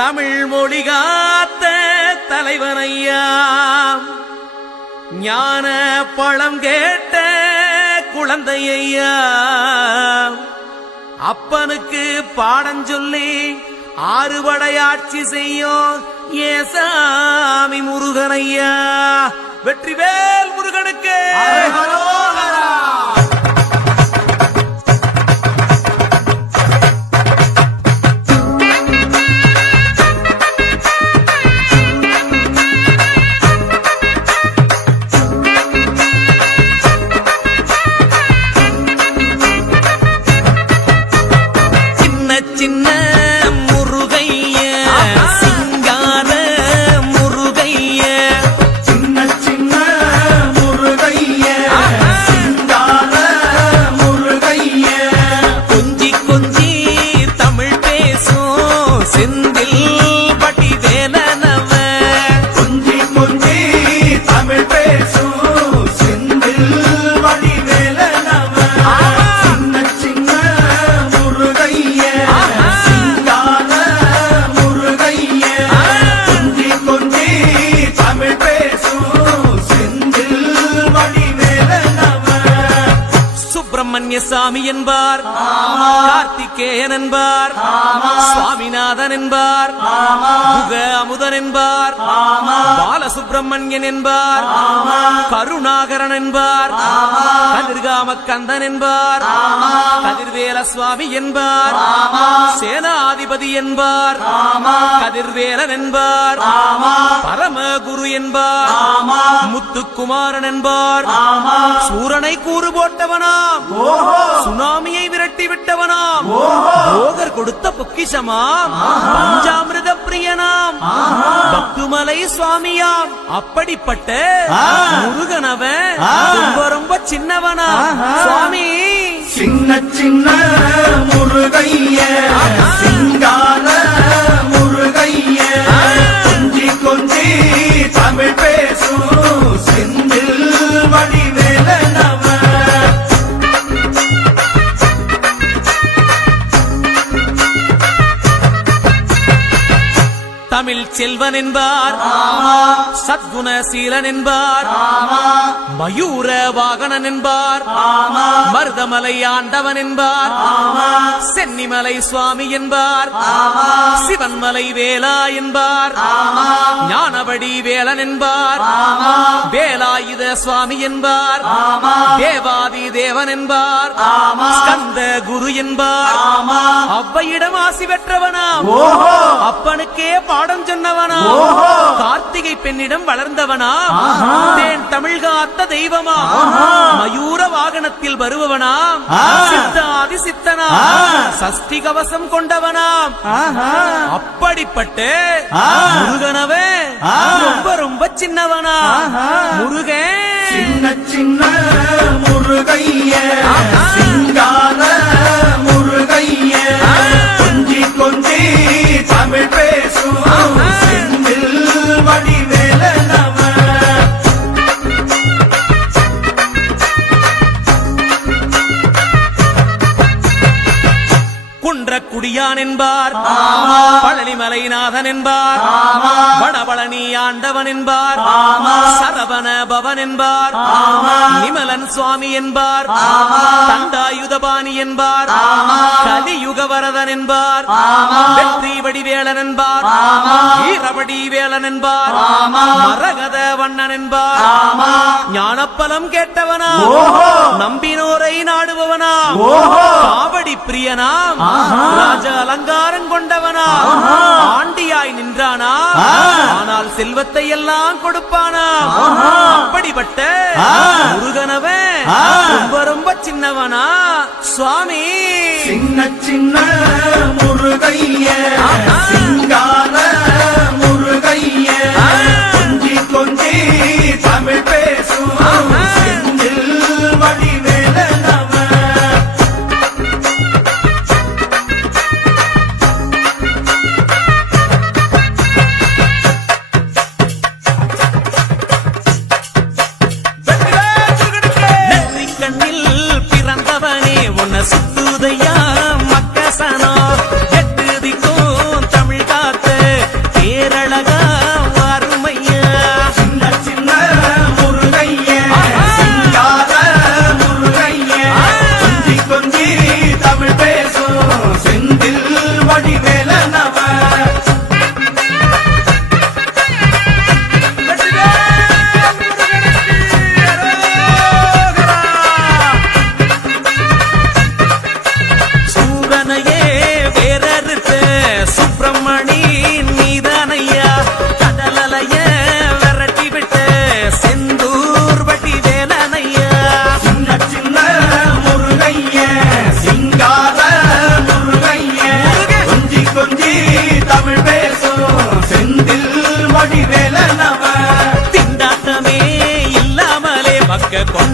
தமிழ் மொழி காத்த தலைவனையா, ஞான பழம் கேட்ட குழந்தையா, அப்பனுக்கு பாடம் சொல்லி ஆறுபடையாட்சி செய்யும் ஏசாமி முருகனையா. வெற்றிவேல் முருகனுக்கு சின்ன முருகைய, சிங்கார முருகைய, சின்ன சின்ன முருகைய, சிங்கார முருகைய, கொஞ்சி கொஞ்சி தமிழ் பேசும் செந்தில் பட்டி வேலனவ, கொஞ்சி கொஞ்சி தமிழ் பேசும் செந்தில் வடிவேலனவ. சின்ன சின்ன முருகைய, சிங்கார முருகைய, கொஞ்சி கொஞ்சி தமிழ் பேசும் செந்தில் வடிவேலனவ. சுப்பிரமணிய சாமி என்பார், கார்த்திகேயன் என்பார், சுவாமிநாதன் என்பார், முக அமுதன் என்பார், பாலசுப்பிரமணியன் என்பார், கருணாகரன் என்பார், கதிர்காம கந்தன் என்பார், கதிர்வேல சுவாமி என்பார், சேனாதிபதி என்பார், கதிர்வேலன் என்பார், பரமகுரு என்பார், முத்துக்குமாரன் என்பார், சூரனை கூறு போட்டவனாம், சுனாமியை விரட்டி விட்டவனாம், போகர் கொடுத்த பொக்கிஷமாம், பஞ்சாமிர்த பிரியனாம், பக்துமலை சுவாமியாம். அப்படிப்பட்ட முருகனவன் ரொம்ப ரொம்ப சின்னவனா சுவாமி. சின்ன சின்ன முருகைய, சிங்கார முருகைய, கொஞ்சி கொஞ்சி தமிழ் பேசும் செந்தில் வடிவேலனவ. தமிழ் செல்வன் என்பார், சத்குணசீலன் என்பார், மயூர வாகனன் என்பார், மருதமலை ஆண்டவன் என்பார், சென்னிமலை சுவாமி என்பார், சிவன்மலை வேலா என்பார், ஞானவடி வேலன் என்பார், வேலாயுத சுவாமி என்பார், தேவாதி தேவன் என்பார், ஸ்கந்த குரு என்பார், அவ்வையிடம் ஆசி பெற்றவனாம், அப்பனுக்கே பாடம் சொன்னவனா, கார்த்திகை பெண்ணிடம் வளர்ந்தவனா, தேன் தமிழ் காத்த தெய்வமா, மயூர வாகனத்தில் வருபவனாம், சித்தாதி சித்தனா, சஷ்டி கவசம் கொண்டவனாம். அப்படிப்பட்ட முருகனவே ரொம்ப ரொம்ப சின்னவனா முருகன். சின்ன சின்ன முருகைய, சிங்கார முருகைய, கொஞ்சி கொஞ்சி தமிழ் பேசும் செந்தில் வடிவேலனவ. குன்றக்குடியான் என்பார், பழனிமலைநாதன் என்பார், வடபழனி ஆண்டவன் என்பார், சரவண பவன் என்பார், நிமலன் சுவாமி என்பார், தண்டாயுதபாணி என்பார், கலியுகவரதன் என்பார், வெற்றி வடிவேலன் என்பார், வீரவடி வேலன் என்பார், மரகத வண்ணன் என்பார், ஞானப்பலம் கேட்டவனா, நம்பினோரை நாடுபவனா, காவடி பிரியனாம், ராஜ அலங்காரம் கொண்டவனா, ஆண்டியாய் நின்றானா, ஆனால் செல்வத்தை எல்லாம் கொடுப்பானா. அப்படிப்பட்ட முருகனவன் ரொம்ப ரொம்ப சின்னவனா சுவாமி. சின்ன சின்ன முருகைய, சிங்கார முருகைய, கொஞ்சி கொஞ்சி தமிழ் பேசும் செந்தில் வடிவேலனவ. நெற்றிக்கண்ணில் பிறந்தவனே உன்னை சுத்துதையா மக்கசனோ, கொஞ்சி தமிழ் பேசும் செந்தில் வடிவேலனவ திண்டாட்டமே இல்லாமலே பக்க கொண்ட